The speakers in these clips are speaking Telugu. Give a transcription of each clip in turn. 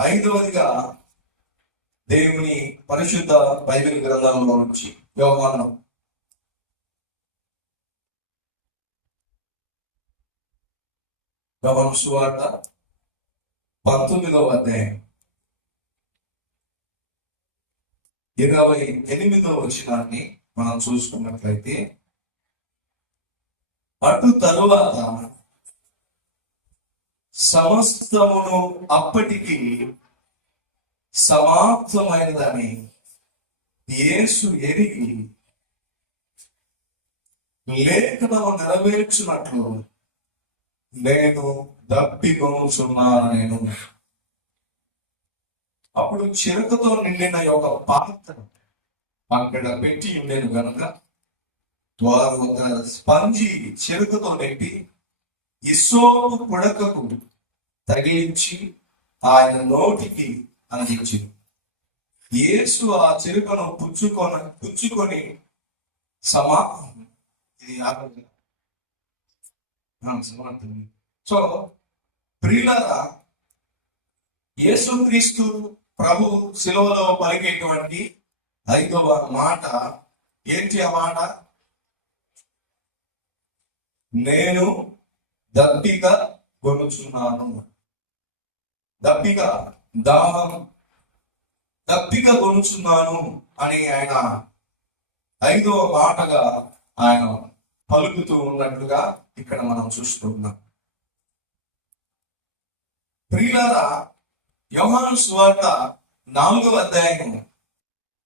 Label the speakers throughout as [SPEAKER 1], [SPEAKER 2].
[SPEAKER 1] ఐదవదిగా దేవుని పరిశుద్ధ బైబిల్ గ్రంథంలో నుంచి యోగానం యోగాను సువార్త పంతొమ్మిదవ అధ్యాయం. ఇరవై ఎనిమిదవ వచనాన్ని మనం చూసుకున్నట్లయితే అటు తరువాత సమస్తమును అప్పటికి సమాప్తమైనదని యేసు ఎరిగి లేఖనము నెరవేర్చినట్లు నేను దప్పికొనుచున్నాను నేను. అప్పుడు చిరకతో నిండిన ఒక పాత్ర అక్కడ పెట్టి ఉండేను కనుక వారు ఒక స్పంజి చిరకతో నింపి ఇసోపు పుడకకు తగిలించి ఆయన నోటికి అందించి యేసు ఆ చెరుకను పుచ్చుకొని పుచ్చుకొని సమా ఇది ఆరోగ్య. సమార్థం సో ప్రియులరా యేసుక్రీస్తు ప్రభు శిలువలో పలికేటువంటి ఐదవ మాట ఏంటి ఆ మాట? నేను దప్పిక కొనుచున్నాను దప్పిక దాహం దప్పిక కొనుచున్నాను అని ఆయన ఐదవ మాటగా ఆయన పలుకుతూ ఉన్నట్లుగా ఇక్కడ మనం చూస్తున్నాం ప్రియులారా యోహాను సువార్త నాలుగవ అధ్యాయం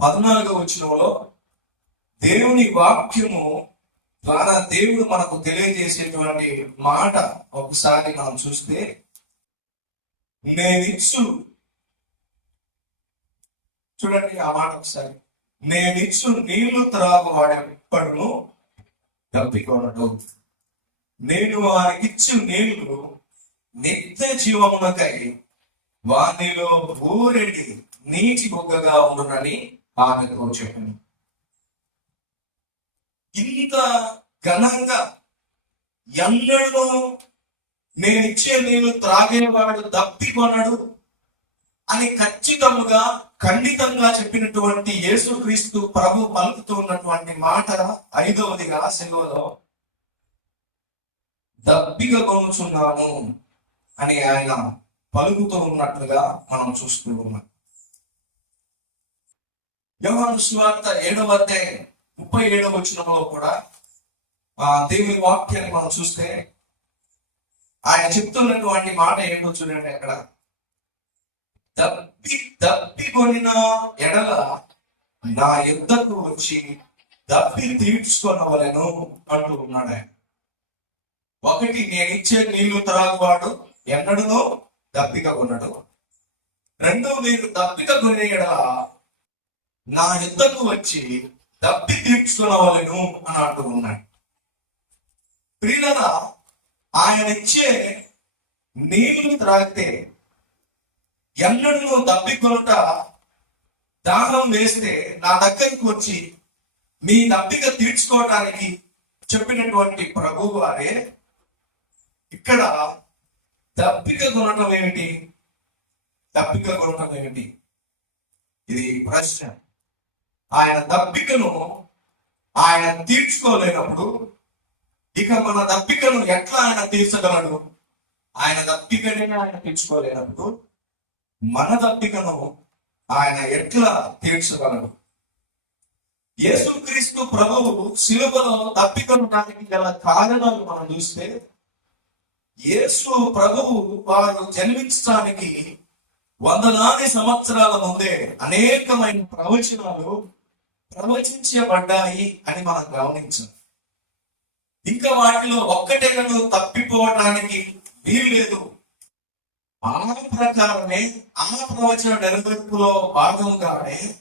[SPEAKER 1] పద్నాలుగవ వచ్చినంలో దేవుని వాక్యము ద్వారా దేవుడు మనకు తెలియజేసేటువంటి మాట ఒకసారి మనం చూస్తే నేనిచ్చు చూడండి ఆ మాట ఒకసారి. నేనిచ్చు నీళ్ళు త్రాగు వాడెప్పడును తప్పికొనడు. నేను వారికిచ్చు నీళ్ళు నిత్య జీవమునకై. వానిలో ఊరెడి నీటి బొగ్గగా ఉండునని ఆమెతో చెప్పాను. ఇంత ఘనంగా ఎన్నడూ నేను ఇచ్చే నేను త్రాగేవాడు తప్పికొనడు అని ఖచ్చితముగా ఖండితంగా చెప్పినటువంటి యేసుక్రీస్తు ప్రభు పలుకుతూ ఉన్నటువంటి మాట ఐదవదిగా సెలవులో దబ్బిగా కొనుచున్నాను అని ఆయన పలుకుతూ ఉన్నట్లుగా మనం చూస్తూ ఉన్నాం. యోహాను సువార్త ఏడవ అధ్యాయం ముప్పై ఏడవ వచనంలో కూడా దేవుని వాక్యాన్ని మనం చూస్తే ఆయన చెప్తున్నటువంటి మాట ఏంటో చూడండి అక్కడ. దప్పి దప్పి కొనిన ఎడల నా యుద్ధకు వచ్చి దప్పి తీర్చుకొనవలను అంటూ ఉన్నాడు ఆయన. ఒకటి నేను ఇచ్చే నీళ్ళు త్రాగువాడు ఎన్నడనో దప్పిక కొనడు. రెండో మీరు దప్పిక కొనే ఎడల నా యుద్ధకు వచ్చి దప్పి తీర్చుకొనవలను అని అంటూ ఉన్నాడు. ప్రియులరా ఆయన ఇచ్చే నీళ్ళు త్రాగితే ఎన్నడూ దప్పికొనుట దాహం వేస్తే నా దగ్గరికి వచ్చి మీ దప్పిక తీర్చుకోవడానికి చెప్పినటువంటి ప్రభు వారే ఇక్కడ దప్పిక కొనటం ఏమిటి? దప్పిక కొనటం ఏమిటి? ఇది ప్రశ్న. ఆయన దప్పికను ఆయన తీర్చుకోలేనప్పుడు ఇక మన దప్పికను ఎట్లా ఆయన తీర్చగలడు? ఆయన దప్పికనే ఆయన తీర్చుకోలేనప్పుడు మన దప్పికను ఆయన ఎట్లా తీర్చగలడు? యేసుక్రీస్తు ప్రభువు శిలువలో దప్పికను దానికి గల కారణాలు మనం చూస్తే యేసు ప్రభువు వారు జన్మించడానికి వందలాది సంవత్సరాల ముందే అనేకమైన ప్రవచనాలు ప్రవచించబడ్డాయి అని మనం గమనించాం. ఇంకా వాటిలో ఒక్కటేనను తప్పిపోవడానికి వీలు లేదు. ఆ ప్రకారమే ఆ ప్రవచన నెరవేర్పులో భాగంగానే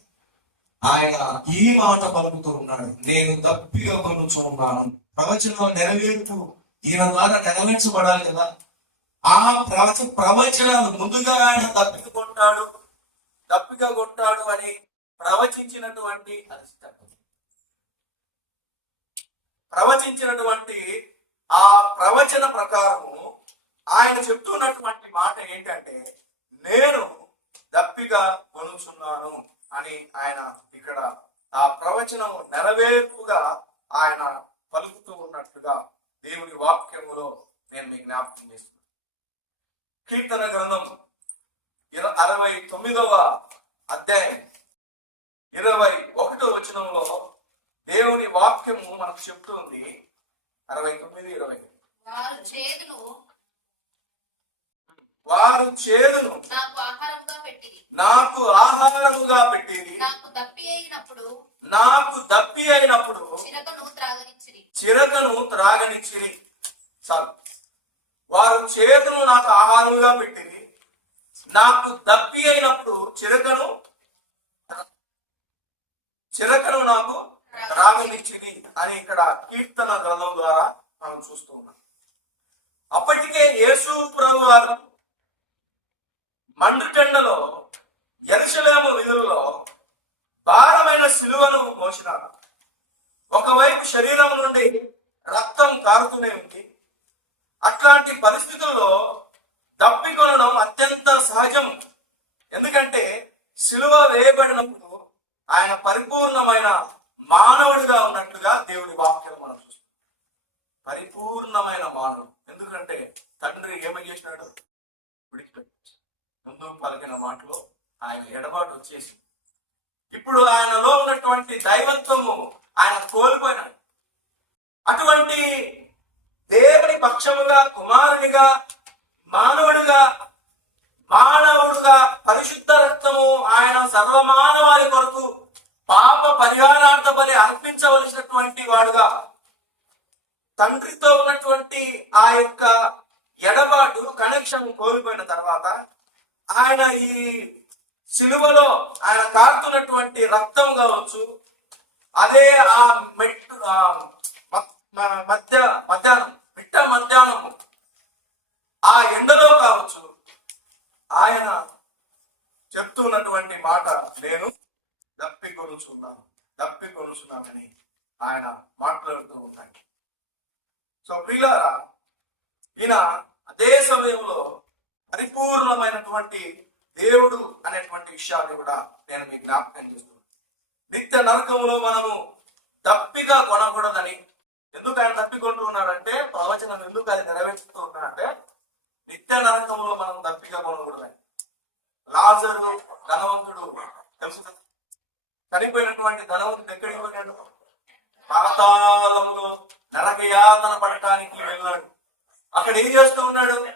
[SPEAKER 1] ఆయన ఈ మాట పలుకుతూ ఉన్నాడు. నేను తప్పిగా పలుచున్నాను ప్రవచనం నెరవేర్పు ఈయన ద్వారా నెరవేర్చబడాలి కదా. ఆ ప్రవచ ప్రవచనాలు ముందుగా ఆయన తప్పిక కొంటాడు తప్పిక కొంటాడు అని ప్రవచించినటువంటి అది ప్రవచించినటువంటి ఆ ప్రవచన ప్రకారము ఆయన చెప్తున్నటువంటి మాట ఏంటంటే నేను దప్పిగా కొనుచున్నాను అని ఆయన ఇక్కడ ఆ ప్రవచనం నెరవేర్పుగా ఆయన పలుకుతూ ఉన్నట్లుగా దేవుని వాక్యములో నేను మీ జ్ఞాపకం చేస్తున్నాను. కీర్తన గ్రంథం ఇర- అరవై తొమ్మిదవ అధ్యాయం ఇరవై ఒకటో వచనంలో దేవుని వాక్యము మనకు చెప్తుంది అరవై తొమ్మిది ఇరవై.
[SPEAKER 2] వారు చేదును.
[SPEAKER 1] వారు చేదును.
[SPEAKER 2] నాకు
[SPEAKER 1] ఆహారముగా పెట్టేది
[SPEAKER 2] నాకు దప్పి అయినప్పుడు
[SPEAKER 1] నాకు దప్పి అయినప్పుడు
[SPEAKER 2] చిరకను త్రాగనిచ్చిరి.
[SPEAKER 1] చిరకను త్రాగనిచ్చిరి. చాలు. వారు చేతును నాకు ఆహారంగా పెట్టింది నాకు దప్పి అయినప్పుడు చిరకను చిరకను నాకు త్రాగనిచ్చింది అని ఇక్కడ కీర్తన గ్రంథం ద్వారా మనం చూస్తూ ఉన్నాం. అప్పటికే యేసు ప్రభు వారు మండుటెండలో ఎరుసలేము విధులలో భారమైన సిలువను మోసినారు. ఒకవైపు శరీరం నుండి రక్తం కారుతూనే ఉంది. అట్లాంటి పరిస్థితుల్లో దప్పికొనడం అత్యంత సహజం. ఎందుకంటే సిలువ వేయబడినప్పుడు ఆయన పరిపూర్ణమైన మానవుడిగా ఉన్నట్లుగా దేవుడి వాక్యం మనం చూస్తాం పరిపూర్ణమైన మానవుడు. ఎందుకంటే తండ్రి ఏమై చేసినాడు? విడిచిపెట్టి ముందు పలికిన మాటలో ఆయన ఎడబాటు వచ్చేసి ఇప్పుడు ఆయనలో ఉన్నటువంటి దైవత్వము ఆయన కోల్పోయినాడు. అటువంటి దేవుని పక్షముగా కుమారునిగా మానవుడిగా మానవుడుగా పరిశుద్ధ రక్తము ఆయన సర్వమానవారి కొరకు పాప పరిహారార్థ బలి అర్పించవలసినటువంటి వాడుగా తండ్రితో ఉన్నటువంటి ఆ యొక్క ఎడబాటు కనెక్షన్ కోల్పోయిన తర్వాత ఆయన ఈ సిలువలో ఆయన కారుతున్నటువంటి రక్తం కావచ్చు అదే ఆ మెట్టు ఆ మ- మధ్య మధ్యాహ్నం మిట్ట మధ్యాహ్నం ఆ ఎండలో కావచ్చు ఆయన చెప్తున్నటువంటి మాట నేను దప్పి కొనుచున్నాను దప్పి కొనుచున్నానని ఆయన మాట్లాడుతూ ఉన్నాయి సో ప్రియులారా ఈయన అదే సమయంలో పరిపూర్ణమైనటువంటి దేవుడు అనేటువంటి విషయాన్ని కూడా నేను మీకు జ్ఞాపకం చేస్తున్నాను. నిత్య నరకంలో మనము తప్పిగా కొనకూడదని ఎందుకు ఆయన తప్పికొంటూ ఉన్నాడంటే ప్రవచనం ఎందుకు అది నెరవేర్చుతూ ఉన్నాడంటే నిత్య నరకంలో మనం తప్పిగా కొనకూడదని. లాజరు ధనవంతుడు తెలుసు కదా? చనిపోయినటువంటి ధనవంతుడు ఎక్కడికి వెళ్ళాడు పాతాళంలో నరకయాతన పడటానికి వెళ్ళాడు. అక్కడ ఏం చేస్తూ ఉన్నాడు?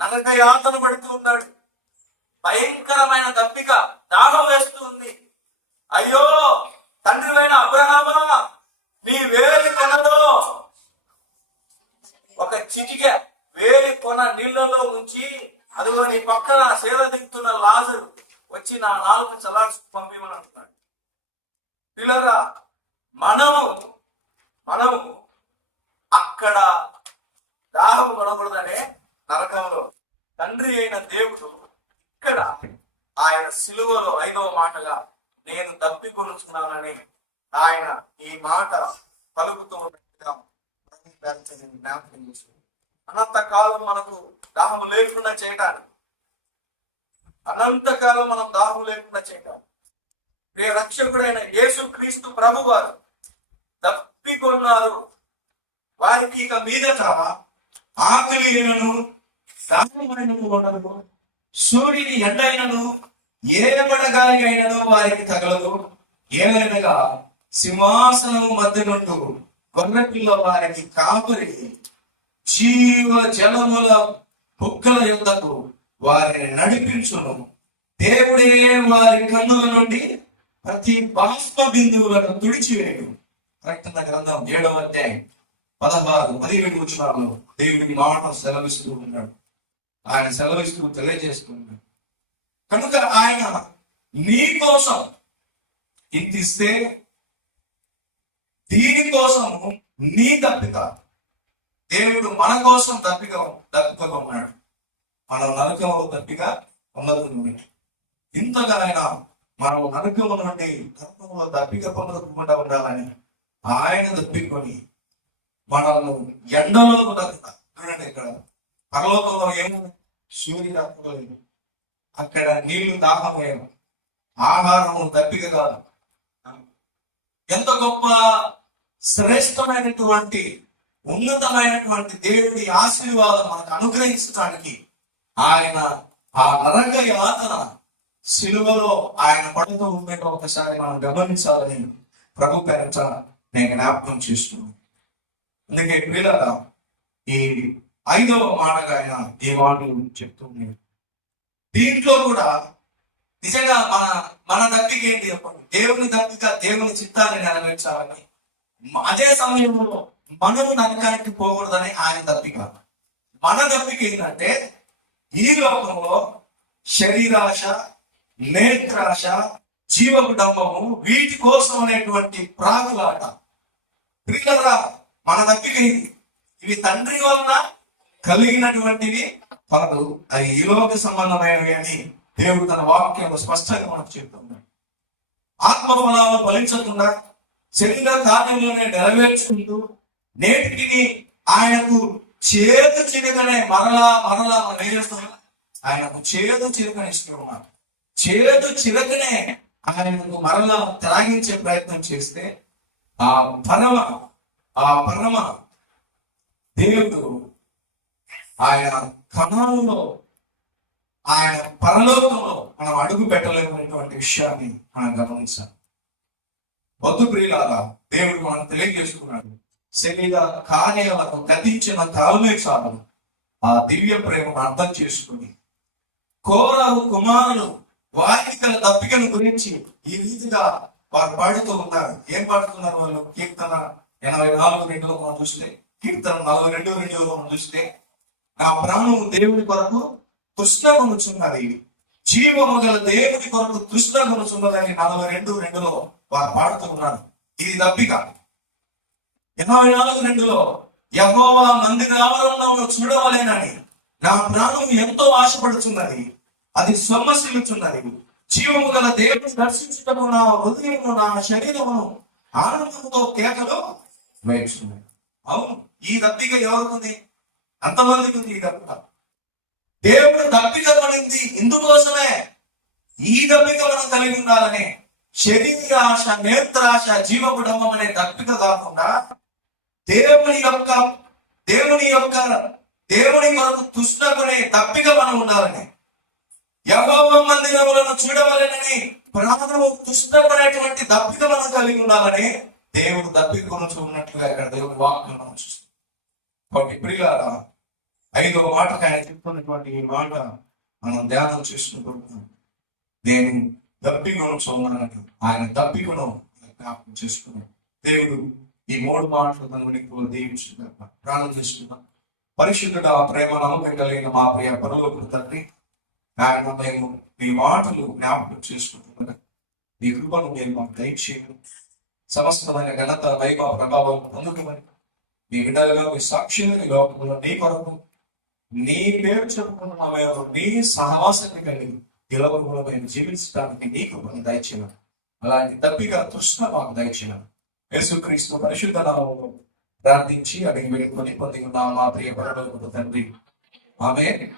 [SPEAKER 1] నరకయాతన పడుతూ ఉన్నాడు. భయంకరమైన దప్పిక దాహం వేస్తూ ఉంది. అయ్యో తండ్రివైన అబ్రహామా నీ వేలి కొనలో. ఒక చిటిక వేలి కొన నీళ్ళలో ఉంచి అదిగో నీ పక్కన సేద దిగుతున్న లాజరు వచ్చి నా నాలుగు చలార్చి పంపిమని అంటున్నాడు. పిల్లరా మనము మనము అక్కడ దాహం కొనకూడదనే నరకంలో తండ్రి అయిన దేవుడు ఇక్కడ ఆయన సిలువలో ఐదవ మాటగా నేను తప్పికొనుచున్నానని ఆయన ఈ మాట పలుకుతూ ఉన్నట్టుగా జ్ఞాపకం అనంత కాలం మనకు దాహం లేకుండా చేయటానికి అనంతకాలం మనం దాహం లేకుండా చేయటానికి ప్రియ రక్షకుడైన యేసు క్రీస్తు ప్రభు వారు తప్పికొన్నారు. వారికి ఇక మీదట ఆకలి దాహమైనను ఉండదు. సూర్యుని ఎండైనను ఏబడగాలి అయినను వారికి తగలదు. ఏలనగా సింహాసనము మధ్య నుండి గొర్రెపిల్ల వారికి కాపరి జీవ జలముల బుక్కల యుద్ధకు వారిని నడిపించును. దేవుడే వారి కన్నుల నుండి ప్రతి బాష్ప బిందువులను తుడిచివేయడు ప్రకటన గ్రంథం ఏడవ అధ్యాయం. పదహారు పదిహేడు వచ్చినాల్లో దేవుడి మాట సెలవిస్తూ ఉన్నాడు. ఆయన సెలవిస్తూ తెలియజేస్తూ ఉన్నాడు కనుక ఆయన నీ కోసం ఇంత ఇస్తే దీనికోసం నీ తప్పిక దేవుడు మన కోసం తప్పిక తప్పిక ఉన్నాడు మనం నరకంలో తప్పిక పొందదు ఇంతగా ఆయన మనం నరకము నుండి నరకంలో తప్పిక పొందకుండా ఉండాలని ఆయన తప్పికొని మనల్ని ఎండలో చూడండి ఇక్కడ పరలోకంలో ఏమో సూర్యుడు తప్పలేదు అక్కడ నీళ్ళు దాహమేయం. ఆహారము దప్పిక కాదు. ఎంత గొప్ప శ్రేష్టమైనటువంటి ఉన్నతమైనటువంటి దేవుడి ఆశీర్వాదం మనకు అనుగ్రహించడానికి ఆయన ఆ నరక యాతన సిలువలో ఆయన పడుతూ ఉండేట ఒకసారి మనం గమనించాలని ప్రభు పేరట నేను జ్ఞాపకం చేస్తున్నాను. అందుకే పిల్లల ఈ ఐదవ మాటగా ఆయన ఈ మాటలు చెప్తూ ఉన్నాడు. దీంట్లో కూడా నిజంగా మన మన దప్పిక ఏంటి చెప్పండి? దేవుని దప్పిక దేవుని చిత్తాన్ని నెరవేర్చాలని అదే సమయంలో మనము నరకానికి పోకూడదని ఆయన దప్పిక మన దప్పిక ఏంటంటే ఈ లోకంలో శరీరాశ నేత్రాశ జీవపు డంబము వీటి కోసం అనేటువంటి ప్రాగులాట ప్రియులరా మన దగ్గరికి ఇది ఇవి తండ్రి వలన కలిగినటువంటివి కాదు. అవి ఈలోక సంబంధమైనవి అని దేవుడు తన వాక్యంలో స్పష్టంగా మనకు చెప్తున్నాడు. ఆత్మ ఫలాలు ఫలించకుండా శరీర కార్యంలోనే నెరవేర్చుకుంటూ నేటికి ఆయనకు చేదు చిలుకనే మరలా మరలా మనం ఏం చేస్తున్నాం ఆయనకు చేదు చిలుకని ఇస్తున్నాం చేదు చిలుకనే ఆయనకు మరలా త్రాగించే ప్రయత్నం చేస్తే ఆ పరమ ఆ పరమ దేవుడు ఆయన కణాలలో ఆయన పరలోకంలో మనం అడుగు పెట్టలేనటువంటి విషయాన్ని మనం గమనించాం వద్దు ప్రియులారా దేవుడు మనం తెలియజేసుకున్నాడు శరీర కార్యాలను గతించిన కాలమే చాలు. ఆ దివ్య ప్రేమను అర్థం చేసుకుని కోరావు కుమారులు వారికి గల దప్పికల గురించి ఈ రీతిగా వారు పాడుతూ ఉన్నారు. ఏం పాడుతున్నారు వాళ్ళు? కీర్తన ఎనభై నాలుగు రెండులో మనం చూస్తే కీర్తన నలభై రెండు రెండులో మనం చూస్తే నా ప్రాణం దేవుని కొరకు తృష్ణగొనుచున్నది. జీవము గల దేవుని కొరకు తృష్ణగొనుచున్నదని నలభై రెండు రెండులో వారు పాడుతూ ఉన్నారు. ఇది దప్పిక ఎనభై నాలుగు రెండులో యహోవా మందిర ఆవరణంలో చూడవలేనని నా ప్రాణం ఎంతో ఆశపడుచున్నది. అది సొమ్మసిల్లుచున్నది జీవము గల దేవుని దర్శించటము నా హృదయము నా శరీరమును ఆనందంతో కేకలు వేయిస్తున్నాయి అవును ఈ దప్పిక ఎవరికి అంతమందికి ఉంది ఈ దప్పిక. దేవుడు దప్పిక పడింది ఇందుకోసమే ఈ దప్పిక మనం కలిగి ఉండాలని శరీర ఆశ నేత్రాశ కుటుంబం అనే దప్పిక కాకుండా దేవుని యొక్క దేవుని యొక్క దేవుని మనకు తుష్ణకునే దప్పిక మనం ఉండాలని యహోవ మందిరములను చూడవలనని ప్రాణము దుష్టమైనటువంటి దప్పిక మనం కలిగి ఉండాలని దేవుడు దప్పికొని చూడనట్లుగా ఇక్కడ దేవుడు వాక్యం మనం చూస్తాం కాబట్టి ప్రియులారా ఐదవ మాటకు ఆయన చెప్తున్నటువంటి ఈ మాట మనం ధ్యానం చేసుకుంటున్నాం నేను దప్పికను చూడనట్టు ఆయన దప్పికొను జ్ఞాపకం చేసుకున్నాం. దేవుడు ఈ మూడు మాటలు తన ఉనికిలో దీవించుగా ప్రాణం చేసుకుందాం పరిశుద్ధుడు ఆ ప్రేమ నమ్మకం కలిగిన మా ప్రియ పనులకు తండ్రి ఆయన మేము మీ మాటలు జ్ఞాపకం చేసుకుంటున్నాను. మీ కృపను మీరు మాకు దయచేయను. సమస్తమైన ఘనత వైభవ ప్రభావం పొందుకోమని మీ బిడ్డలుగా మీ సాక్షులు ఈ లోకంలో నీ కొరకు నీ పేరు చెప్పుకున్న మేము నీ సహవాసాన్ని కలిగి గెలవకుండా మేము జీవించడానికి నీ కృపను దయచేయను అలాంటి తప్పిగా తృష్ణ మాకు దయచేయను యేసుక్రీస్తు పరిశుద్ధ నామములో ప్రార్థించి అడిగి వెళ్ళుకొని పొంది ఉన్నాం. మా ప్రియ పరలోకపు తండ్రి. ఆమె